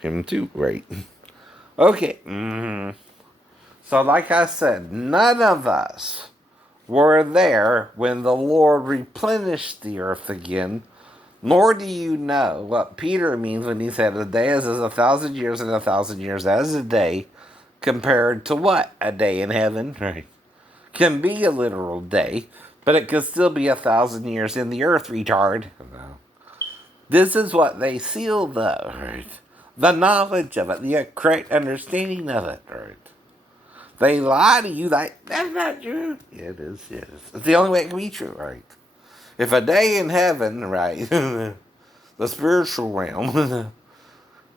him too, right? Okay. So, like I said, none of us were there when the Lord replenished the earth again, nor do you know what Peter means when he said a day is as 1,000 years and 1,000 years as a day, compared to what? A day in heaven, right? Can be a literal day, but it could still be 1,000 years in the earth, retard. No. This is what they seal, though, right? The knowledge of it, the correct understanding of it, right? They lie to you like, that's not true. Yeah, it is, it is. It's the only way it can be true, right? If a day in heaven, right, the spiritual realm,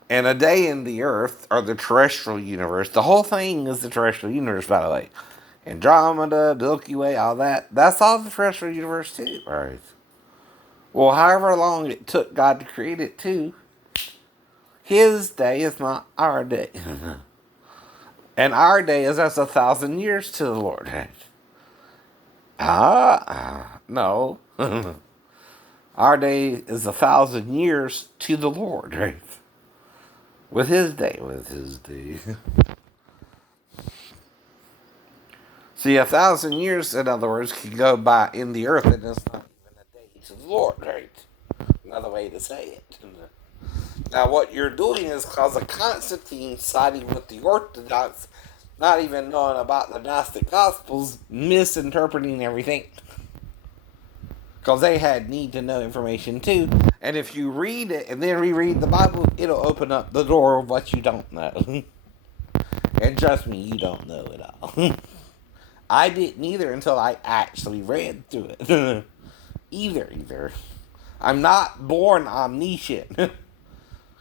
and a day in the earth, or the terrestrial universe, the whole thing is the terrestrial universe, by the way. Andromeda, Milky Way, all that, that's all the terrestrial universe, too, right? Well, however long it took God to create it, too, his day is not our day. And our day is as 1,000 years to the Lord. No. Our day is 1,000 years to the Lord, right? With his day, with his day. See, 1,000 years, in other words, can go by in the earth, and it's not even a day to the Lord, right? Another way to say it. Now, what you're doing is cause a Constantine siding with the Orthodox, not even knowing about the Gnostic Gospels, misinterpreting everything. Because they had need to know information too. And if you read it and then reread the Bible, it'll open up the door of what you don't know. And trust me, you don't know it all. I didn't either until I actually read through it. either. I'm not born omniscient.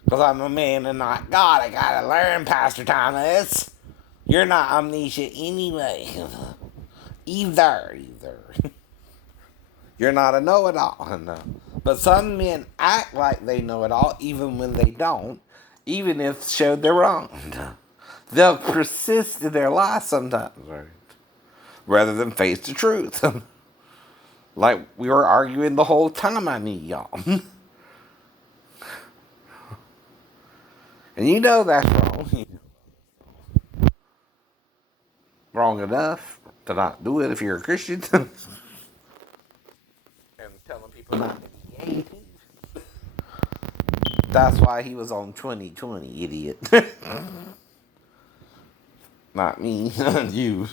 Because I'm a man and not God. I gotta learn, Pastor Thomas. You're not omniscient anyway. Either. You're not a know-it-all. No. But some men act like they know it all, even when they don't, even if showed they're wrong. They'll persist in their lies sometimes, right? Rather than face the truth. Like we were arguing the whole time I need y'all. And you know that's wrong. Wrong enough to not do it if you're a Christian. And telling people not to be gay. That's why he was on 2020, idiot. Not me, you.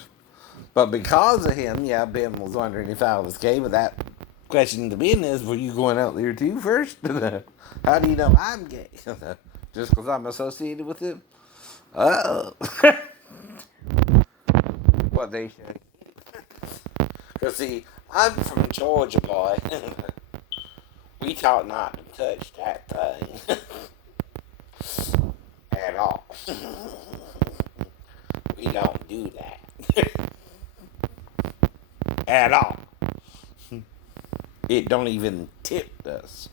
But because of him, yeah, Ben was wondering if I was gay, but that question to Ben is, were you going out there too first? How do you know I'm gay? Just because I'm associated with him? Oh. What they say. Because, see, I'm from Georgia, boy. We taught not to touch that thing. At all. We don't do that. At all. It don't even tip us.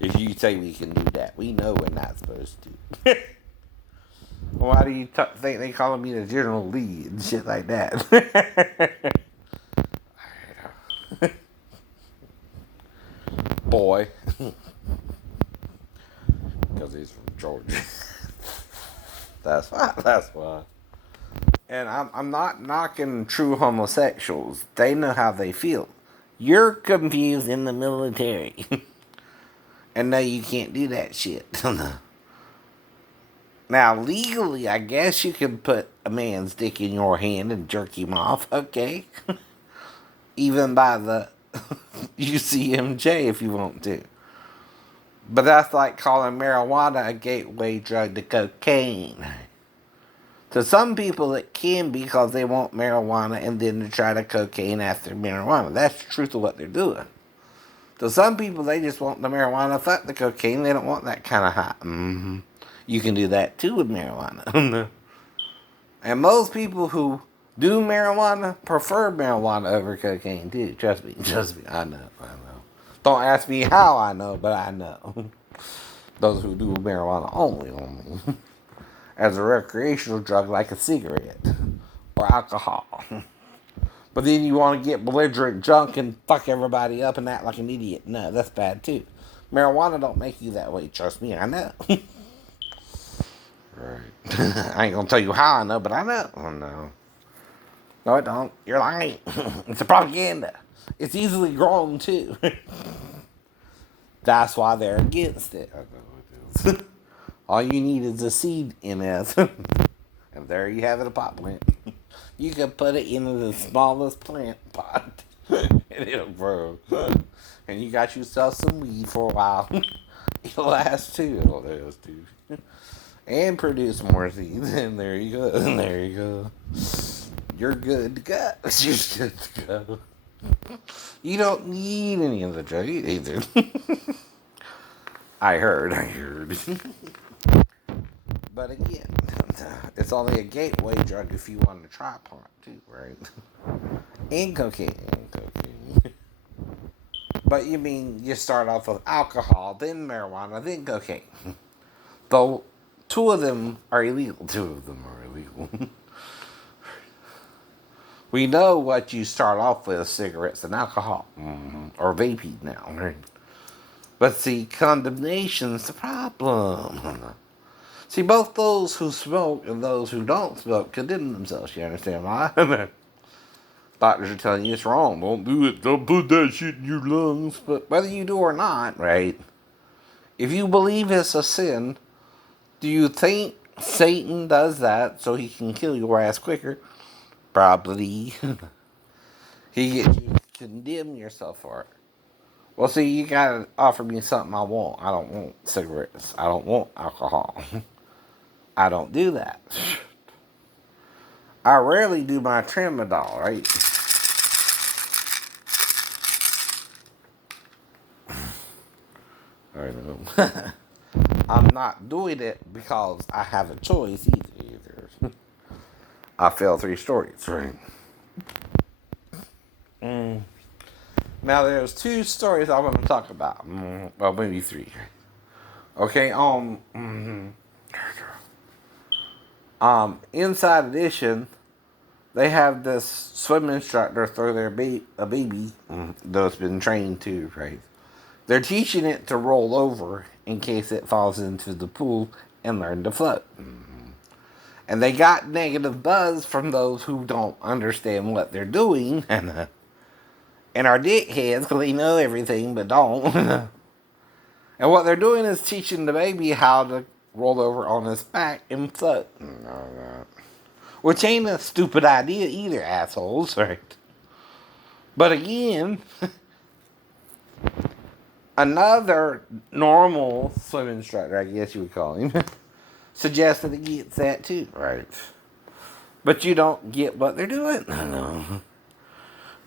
If you say we can do that, we know we're not supposed to. Why do you think they calling me the General Lee and shit like that? Boy. Because he's from Georgia. That's why. And I'm not knocking true homosexuals. They know how they feel. You're confused in the military. And no, you can't do that shit. Now, legally, I guess you can put a man's dick in your hand and jerk him off, okay? Even by the UCMJ if you want to. But that's like calling marijuana a gateway drug to cocaine. To some people, it can be because they want marijuana and then to try to cocaine after marijuana. That's the truth of what they're doing. To some people, they just want the marijuana, fuck the cocaine. They don't want that kind of high. Mm-hmm. You can do that too with marijuana. And most people who do marijuana prefer marijuana over cocaine too. Trust me, I know. Don't ask me how I know, but I know. Those who do marijuana only. As a recreational drug like a cigarette or alcohol. But then you want to get belligerent drunk and fuck everybody up and act like an idiot. No, that's bad too. Marijuana don't make you that way, trust me, I know. Right. I ain't gonna tell you how I know, but I know. Oh, no. No, I don't. You're lying. It's a propaganda. It's easily grown, too. That's why they're against it. I know it is. All you need is a seed in it. And there you have it, a pot plant. You can put it in the smallest plant pot. And it'll grow. And you got yourself some weed for a while. It'll last too. It'll last too. And produce more seeds. And there you go. And there you go. You're good to go. You're good to go. You don't need any of the drug either. I heard. But again, it's only a gateway drug if you want to try pot too, right? And cocaine. But you mean you start off with alcohol, then marijuana, then cocaine. Though two of them are illegal. We know what you start off with: cigarettes and alcohol, or vaping now. Right? But see, condemnation's the problem. See, both those who smoke and those who don't smoke condemn themselves. You understand why? Doctors are telling you it's wrong. Don't do it. Don't put that shit in your lungs. But whether you do or not, right? If you believe it's a sin, do you think Satan does that so he can kill your ass quicker? Probably. He gets you to condemn yourself for it. Well, see, you gotta offer me something I want. I don't want cigarettes. I don't want alcohol. I don't do that. I rarely do my tramadol, right? I know. I'm not doing it because I have a choice either. I fell 3 stories, right? Now there's 2 stories I want to talk about. Well, maybe 3. Okay, Inside Edition, they have this swim instructor throw their a baby that's been trained to, right? They're teaching it to roll over in case it falls into the pool and learn to float. And they got negative buzz from those who don't understand what they're doing and are dickheads because they know everything but don't. And what they're doing is teaching the baby how to roll over on his back and float. Which ain't a stupid idea either, assholes, right? But again, another normal swim instructor, I guess you would call him, suggested he gets that too, right? But you don't get what they're doing. No.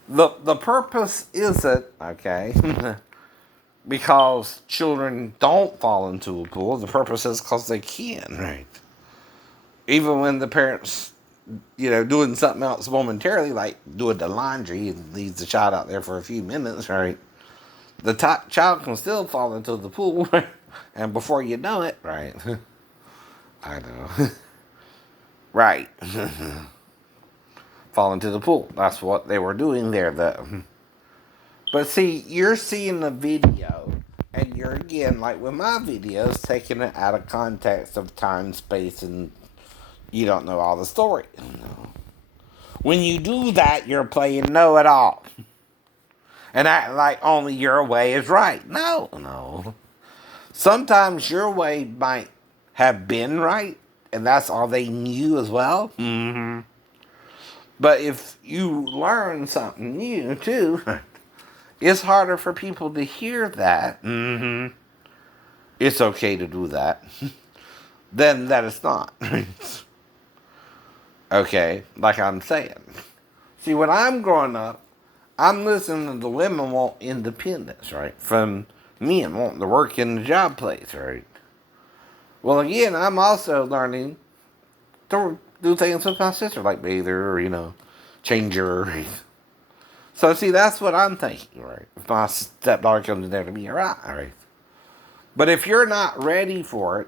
The purpose isn't, okay, because children don't fall into a pool. The purpose is because they can, right? Even when the parents, doing something else momentarily, like doing the laundry and leaves the child out there for a few minutes, right? The child can still fall into the pool, and before you know it, right? I know. Right. Fall into the pool. That's what they were doing there, though. But see, you're seeing the video, and you're, again, like with my videos, taking it out of context of time, space, and you don't know all the story. When you do that, you're playing know-it-all. And act like only your way is right. No. Sometimes your way might have been right, and that's all they knew as well. But if you learn something new, too, it's harder for people to hear that. It's okay to do that. Then that it's not. Okay, like I'm saying. See, when I'm growing up, I'm listening to the women want independence, right? From men wanting to work in the job place, right? Well, again, I'm also learning to do things with my sister, like bathe her, or, change her. So, see, that's what I'm thinking, right? If my stepdaughter comes in there to be right? But if you're not ready for it,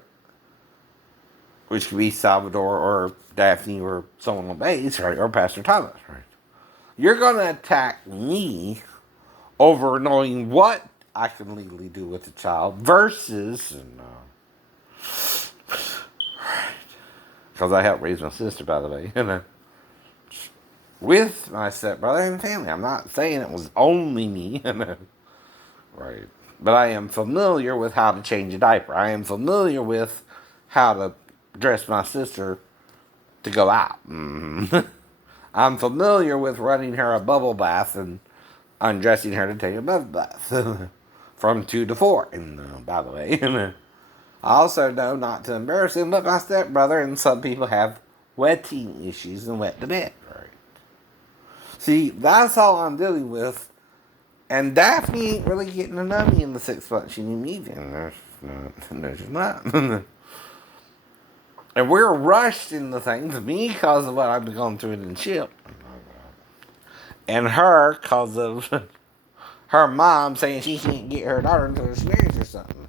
which could be Salvador or Daphne or someone on base, right? Or Pastor Thomas, right? You're going to attack me over knowing what I can legally do with the child versus Because I helped raise my sister, by the way. With my stepbrother and family. I'm not saying it was only me. Right. But I am familiar with how to change a diaper. I am familiar with how to dress my sister to go out. I'm familiar with running her a bubble bath and undressing her to take a bubble bath. From 2 to 4, and by the way. I also know not to embarrass him, but my stepbrother and some people have wetting issues and wet the bed. Right. See, that's all I'm dealing with. And Daphne ain't really getting to know me in the 6 months she knew me then. No, she's not. And we're rushed into things, me because of what I've been going through in the ship. And her because of her mom saying she can't get her daughter until she marries or something.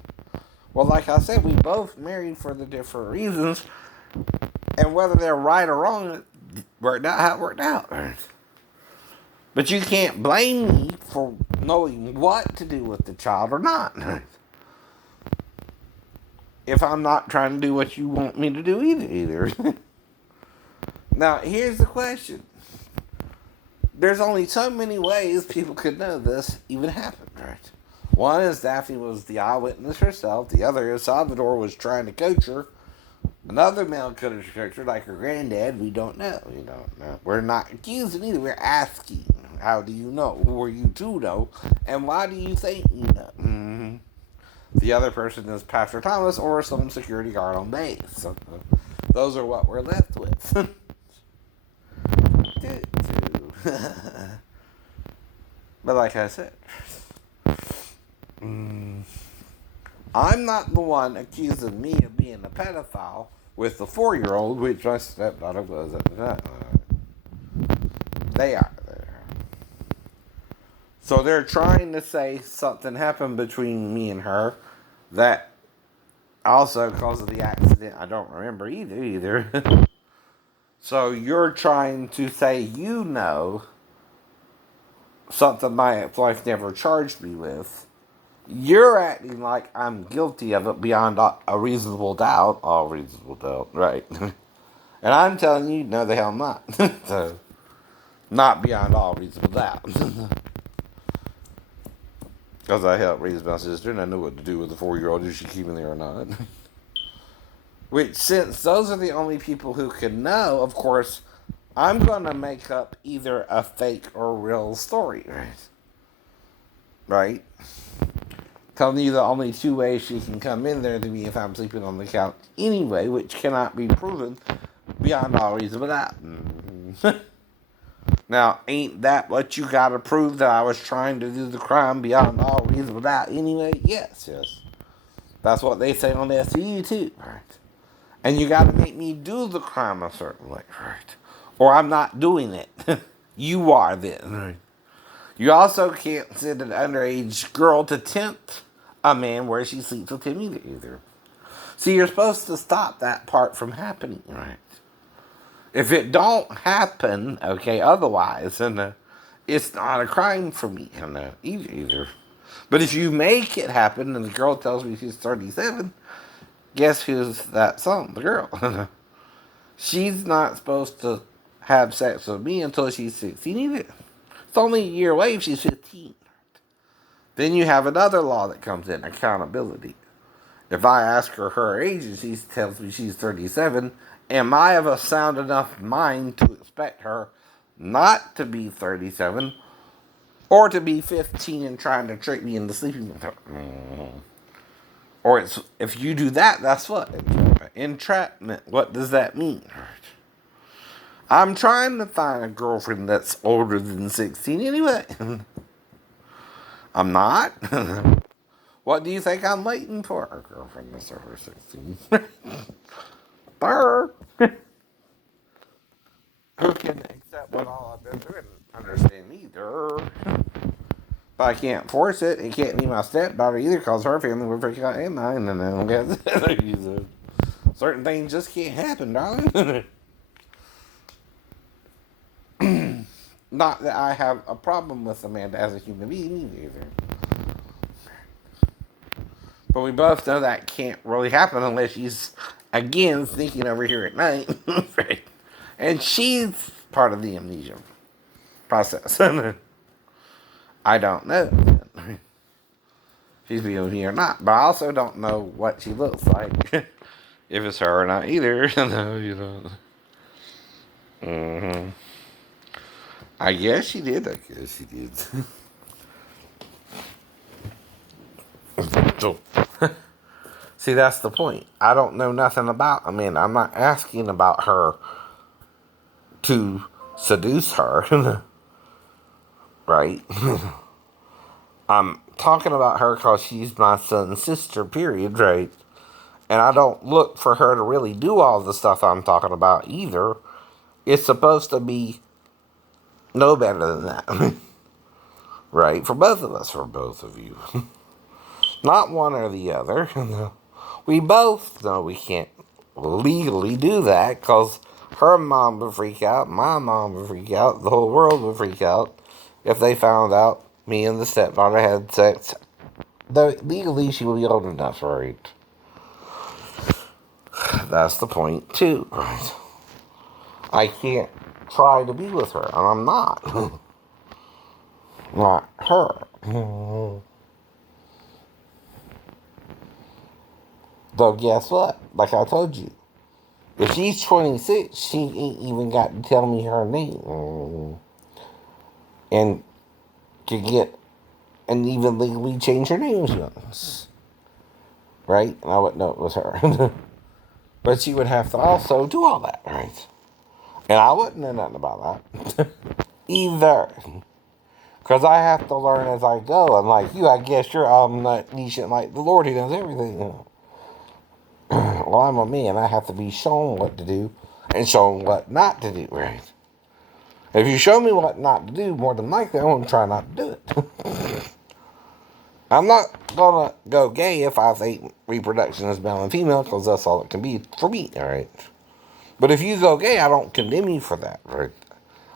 Well, like I said, we both married for the different reasons. And whether they're right or wrong, it worked out how it worked out. But you can't blame me for knowing what to do with the child or not. If I'm not trying to do what you want me to do either. Now, here's the question. There's only so many ways people could know this even happened, right? One is Daphne was the eyewitness herself. The other is Salvador was trying to coach her. Another male could have coached her, like her granddad. We don't know. We don't know. We're not accusing either. We're asking. How do you know? Who are you to know? And why do you think you know? Mm-hmm. The other person is Pastor Thomas or some security guard on base. So, those are what we're left with. But like I said, I'm not the one accusing me of being a pedophile with the 4-year-old, which my stepdaughter was at the time. They are there. So they're trying to say something happened between me and her that also caused the accident. I don't remember either. So you're trying to say you know something my ex-wife never charged me with. You're acting like I'm guilty of it beyond a reasonable doubt. All reasonable doubt, right? And I'm telling you, no the hell not. So, not beyond all reasonable doubt. Because I helped raise my sister and I knew what to do with the 4-year-old, if she keep in there or not. Which, since those are the only people who can know, of course, I'm going to make up either a fake or real story, right? Right? Telling you the only 2 ways she can come in there to me if I'm sleeping on the couch anyway, which cannot be proven beyond all reasonable doubt. Now, ain't that what you gotta prove, that I was trying to do the crime beyond all reasonable doubt anyway? Yes. That's what they say on the SCU too, right? And you gotta make me do the crime a certain way, right? Or I'm not doing it. You are then, right? You also can't send an underage girl to tempt a man where she sleeps with him either. See, you're supposed to stop that part from happening, right? If it don't happen, okay, otherwise, and it's not a crime for me, either. But if you make it happen and the girl tells me she's 37, guess who's that son? The girl. She's not supposed to have sex with me until she's 16 either. It's only a year away if she's 15. Then you have another law that comes in, accountability. If I ask her age and she tells me she's 37, am I of a sound enough mind to expect her not to be 37 or to be 15 and trying to trick me into sleeping with her? Or if you do that, that's what? Entrapment. What does that mean? I'm trying to find a girlfriend that's older than 16 anyway. I'm not. What do you think I'm waiting for? A girlfriend that's over 16. Burr. Who can accept what all I've been through and understand either. But I can't force it. It can't be my stepdaughter either because her family would freak out and mine. And certain things just can't happen, darling. Not that I have a problem with Amanda as a human being either. But we both know that can't really happen unless she's again sneaking over here at night, right? And she's part of the amnesia process. I don't know if she's being here or not, but I also don't know what she looks like, if it's her or not either. No, you don't. Mm-hmm. I guess she did. I guess she did. So, see, that's the point. I don't know nothing about. I mean, I'm not asking about her to seduce her, right? I'm talking about her because she's my son's sister, period, right? And I don't look for her to really do all the stuff I'm talking about either. It's supposed to be no better than that, right? For both of us, for both of you. Not one or the other. We both know we can't legally do that because her mom would freak out, my mom would freak out, the whole world would freak out if they found out me and the stepdaughter had sex. Though legally she would be old enough, right? That's the point too, right? I can't try to be with her, and I'm not. Not her. But guess what? Like I told you, if she's 26, she ain't even got to tell me her name. And to get, and even legally change her name once. Right? And I wouldn't know it was her. But she would have to also do all that, right? And I wouldn't know nothing about that. Either. Because I have to learn as I go. And like you, I guess you're omniscient like the Lord. He knows everything. Well, I'm a man. I have to be shown what to do and shown what not to do, right? If you show me what not to do, more than likely, I'm going to try not to do it. I'm not going to go gay if I think reproduction is male and female, because that's all it can be for me, all right? But if you go gay, I don't condemn you for that, right?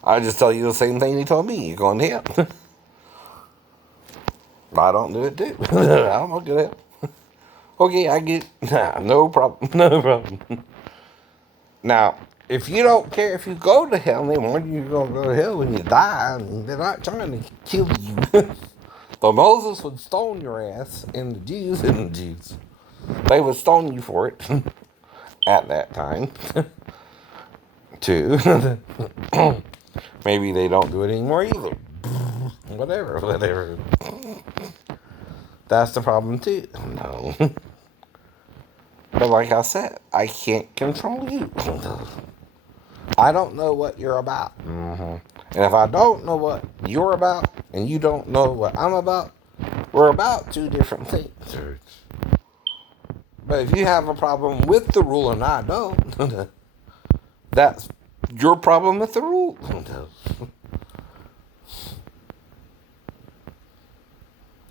I just tell you the same thing you told me. You're going to hell. I don't do it, too. I don't go to hell. Okay, I get it. Nah, no problem. No problem. Now, if you don't care if you go to hell, they want you to go to hell when you die. I mean, they're not trying to kill you. But Moses would stone your ass, and the Jews, they would stone you for it at that time, too. Maybe they don't do it anymore either. Whatever. That's the problem, too. No. But like I said, I can't control you. I don't know what you're about. Mm-hmm. And if I don't know what you're about, and you don't know what I'm about, we're about two different things. But if you have a problem with the rule and I don't, that's your problem with the rule.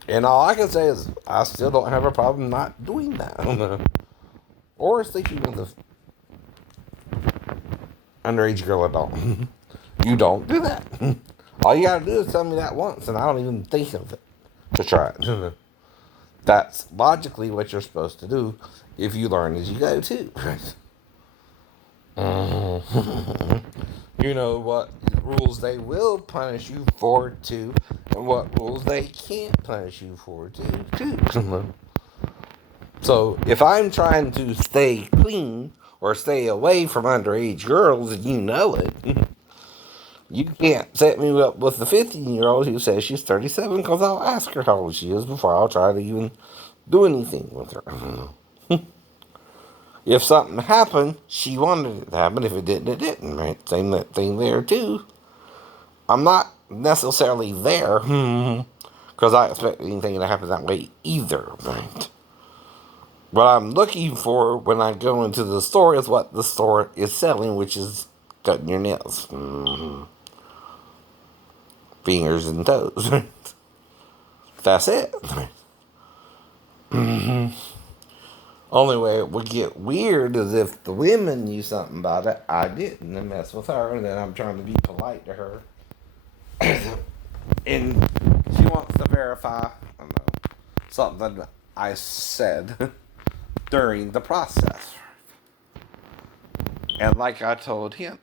And all I can say is, I still don't have a problem not doing that. Or sleeping with an underage girl adult. You don't do that. All you gotta do is tell me that once, and I don't even think of it to try it. That's logically what you're supposed to do if you learn as you go, too. You know what rules they will punish you for, too, and what rules they can't punish you for, too. So, if I'm trying to stay clean or stay away from underage girls and you know it, you can't set me up with the 15-year-old who says she's 37 because I'll ask her how old she is before I'll try to even do anything with her. If something happened, she wanted it to happen. If it didn't, it didn't, right? Same thing there, too. I'm not necessarily there because I expect anything to happen that way either, right? What I'm looking for when I go into the store is what the store is selling, which is cutting your nails. Fingers and toes. That's it. Only way it would get weird is if the women knew something about it, I didn't, and mess with her, and then I'm trying to be polite to her. And she wants to verify, I don't know, something I said during the process. And like I told him,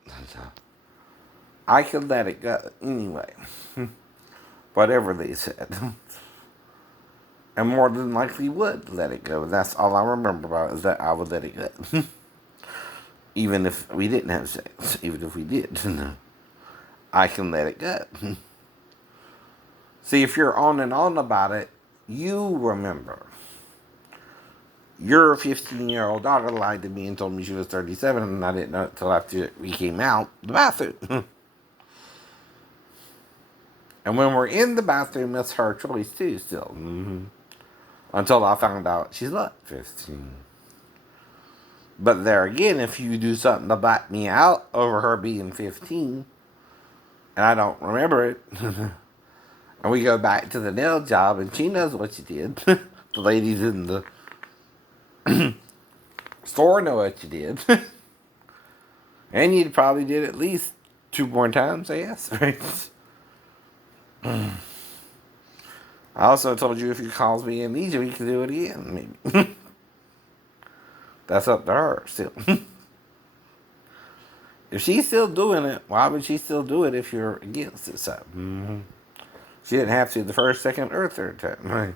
I could let it go anyway. Whatever they said. And more than likely would let it go. That's all I remember about it, is that I would let it go. Even if we didn't have sex. Even if we did. I can let it go. See, if you're on and on about it, you remember. Your 15-year-old daughter lied to me and told me she was 37, and I didn't know it until after we came out the bathroom. And when we're in the bathroom, it's her choice too, still. Until I found out she's not 15. But there again, if you do something to back me out over her being 15, and I don't remember it, and we go back to the nail job, and she knows what you did. The ladies in the store know what you did. And you probably did at least 2 more times, I guess, right? I also told you if you calls me amnesia, we can do it again, maybe. That's up to her, still. If she's still doing it, why would she still do it if you're against it? So, she didn't have to the first, second, or third time, right?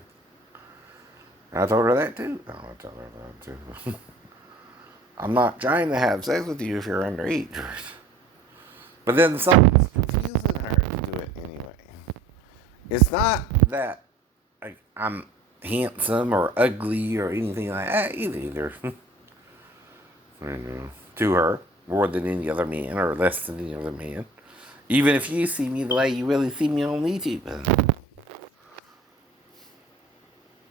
I told her that too. I told her that too. I'm not trying to have sex with you if you're underage. But then something's confusing her to do it anyway. It's not that like I'm handsome or ugly or anything like that either. To her, more than any other man or less than any other man. Even if you see me the way you really see me on YouTube.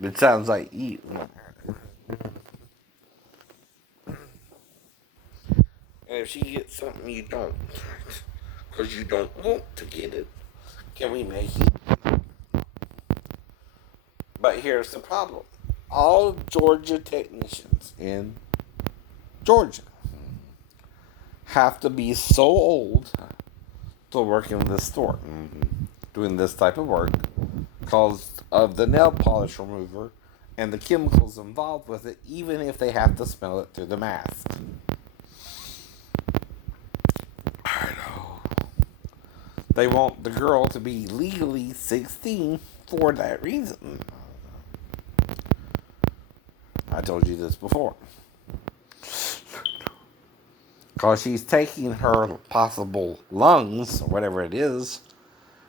It sounds like you. And if she gets something you don't, because you don't want to get it, can we make it? But here's the problem. All Georgia technicians in Georgia have to be so old to work in this store, doing this type of work, because of the nail polish remover and the chemicals involved with it, even if they have to smell it through the mask. I know. They want the girl to be legally 16 for that reason. I told you this before. Because she's taking her possible lungs, or whatever it is,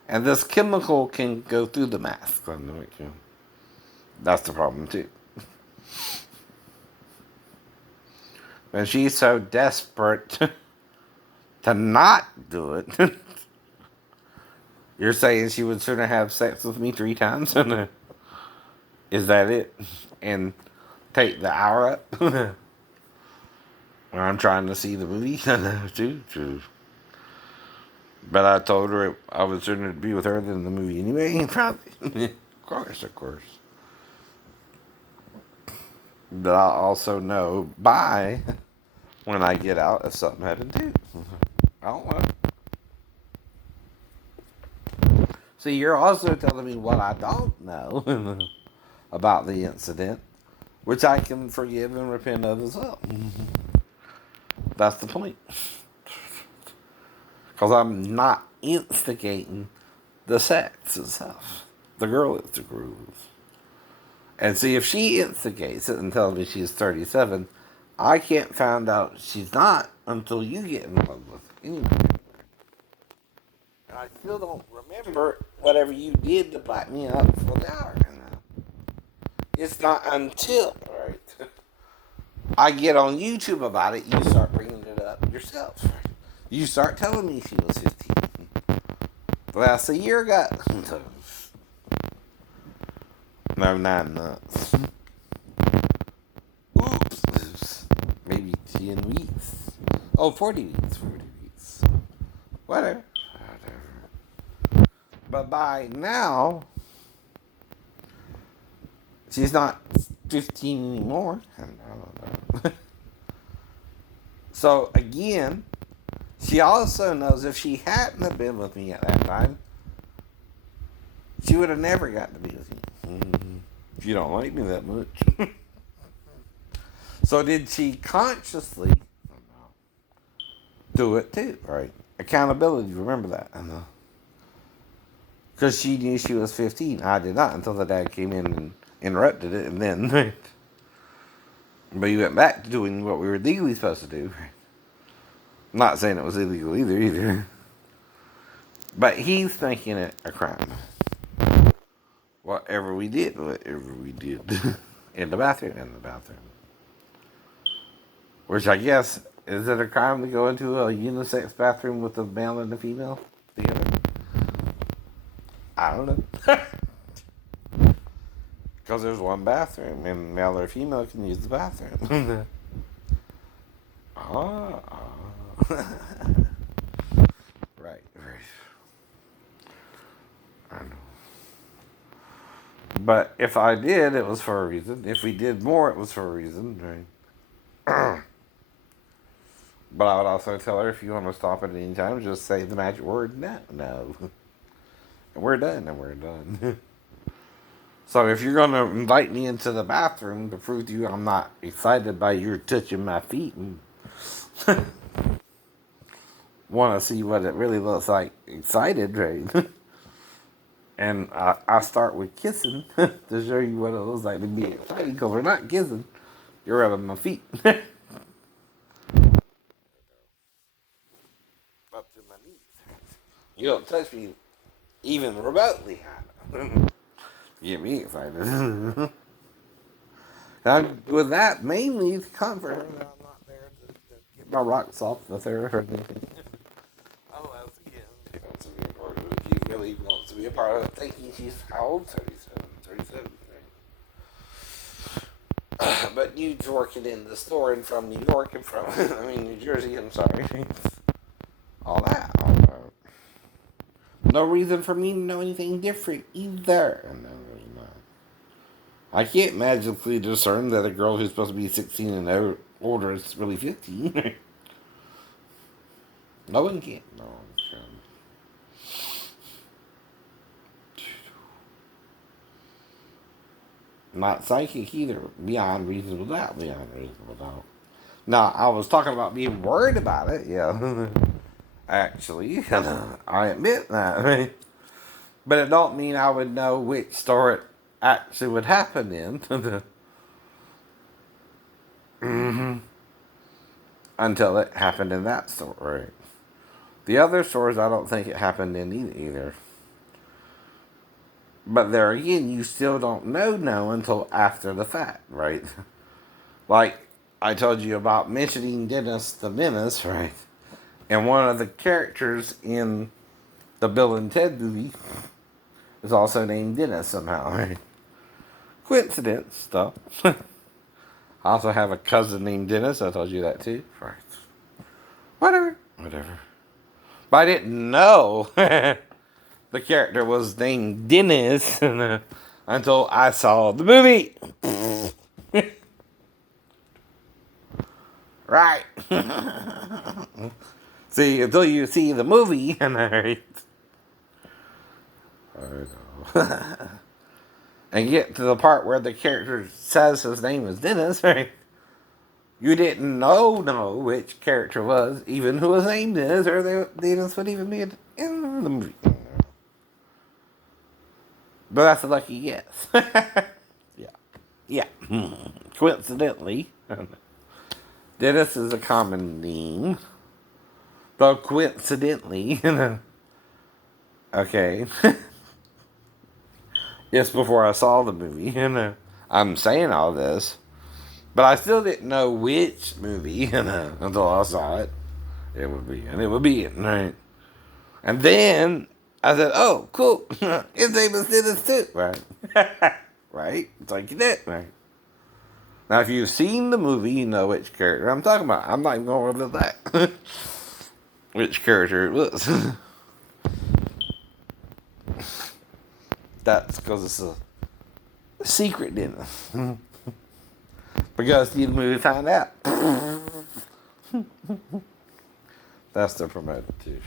and this chemical can go through the mask. That's the problem, too. And she's so desperate to not do it. You're saying she would sooner have sex with me 3 times? Is that it? And take the hour up? When I'm trying to see the movie? True. But I told her I would sooner be with her than the movie anyway. Probably. Of course. But I also know by when I get out if something happened too. I don't know. See, you're also telling me what I don't know about the incident, which I can forgive and repent of as well. That's the point. Because I'm not instigating the sex itself. The girl is the groove. And see, if she instigates it and tells me she's 37, I can't find out she's not until you get involved with it. Anyway. I still don't remember whatever you did to back me up for the hour. It's not until, right, I get on YouTube about it, you start bringing it up yourself. You start telling me she was 15. Well, that's a year ago. No, 9 months. Oops. Maybe 10 weeks. Oh, 40 weeks. 40 weeks. Whatever. But by now, she's not 15 anymore. So, again, she also knows if she hadn't have been with me at that time, she would have never got to be with me. If you don't like me that much. So did she consciously do it too, right? Accountability, remember that. Because she knew she was 15. I did not until the dad came in and interrupted it, and then. But you went back to doing what we were legally supposed to do. I'm not saying it was illegal either. But he's making it a crime. Whatever we did. In the bathroom. Which I guess, is it a crime to go into a unisex bathroom with a male and a female together? I don't know. Because there's one bathroom, and male or female can use the bathroom. ah. Right. I know. But if I did, it was for a reason. If we did more, it was for a reason, right? But I would also tell her, if you want to stop at any time, just say the magic word, no. And we're done. So if you're going to invite me into the bathroom to prove to you I'm not excited by you touching my feet and want to see what it really looks like excited, right? And I start with kissing to show you what it looks like to be excited, because we're not kissing. You're rubbing my feet. Up to my knees. You don't touch me even remotely. Get me excited. With that, mainly to comfort her that I'm not there to get my rocks off with her or anything. Otherwise, again, she wants to be a part of it. She really wants to be a part of it. Thinking she's how old? 37. But you working in the store and from New York and from, New Jersey, I'm sorry. All that. No reason for me to know anything different either. No, there's not. I can't magically discern that a girl who's supposed to be 16 and older is really 15. No one can. No one can. Not psychic either. Beyond reasonable doubt. Now, I was talking about being worried about it. Yeah. Actually, I admit that. But it don't mean I would know which store it actually would happen in. Mm-hmm. Until it happened in that store, right? The other stores, I don't think it happened in either. But there again, you still don't know until after the fact, right? Like I told you about mentioning Dennis the Menace, right? And one of the characters in the Bill and Ted movie is also named Dennis somehow, right? Coincidence stuff. I also have a cousin named Dennis. I told you that too. Right. Whatever. But I didn't know the character was named Dennis until I saw the movie. Right. See, until you see the movie, and I know. And get to the part where the character says his name is Dennis, right? You didn't know which character was, even who was named Dennis, or Dennis would even be in the movie. But that's a lucky guess. Yeah. Coincidentally, Dennis is a common name. Though coincidentally, okay. Just before I saw the movie, I'm saying all this, but I still didn't know which movie, until I saw it. It would be it, right? And then I said, "Oh, cool! His name is Dennis too, right? Right? It's like you did, right?" Now, if you've seen the movie, you know which character I'm talking about. I'm not even going to reveal that. Which character it was. That's because it's a secret, Dennis. Because you the movie to find out. That's the promoted too.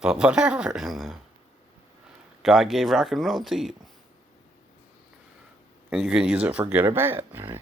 But whatever. God gave rock and roll to you. And you can use it for good or bad. Right?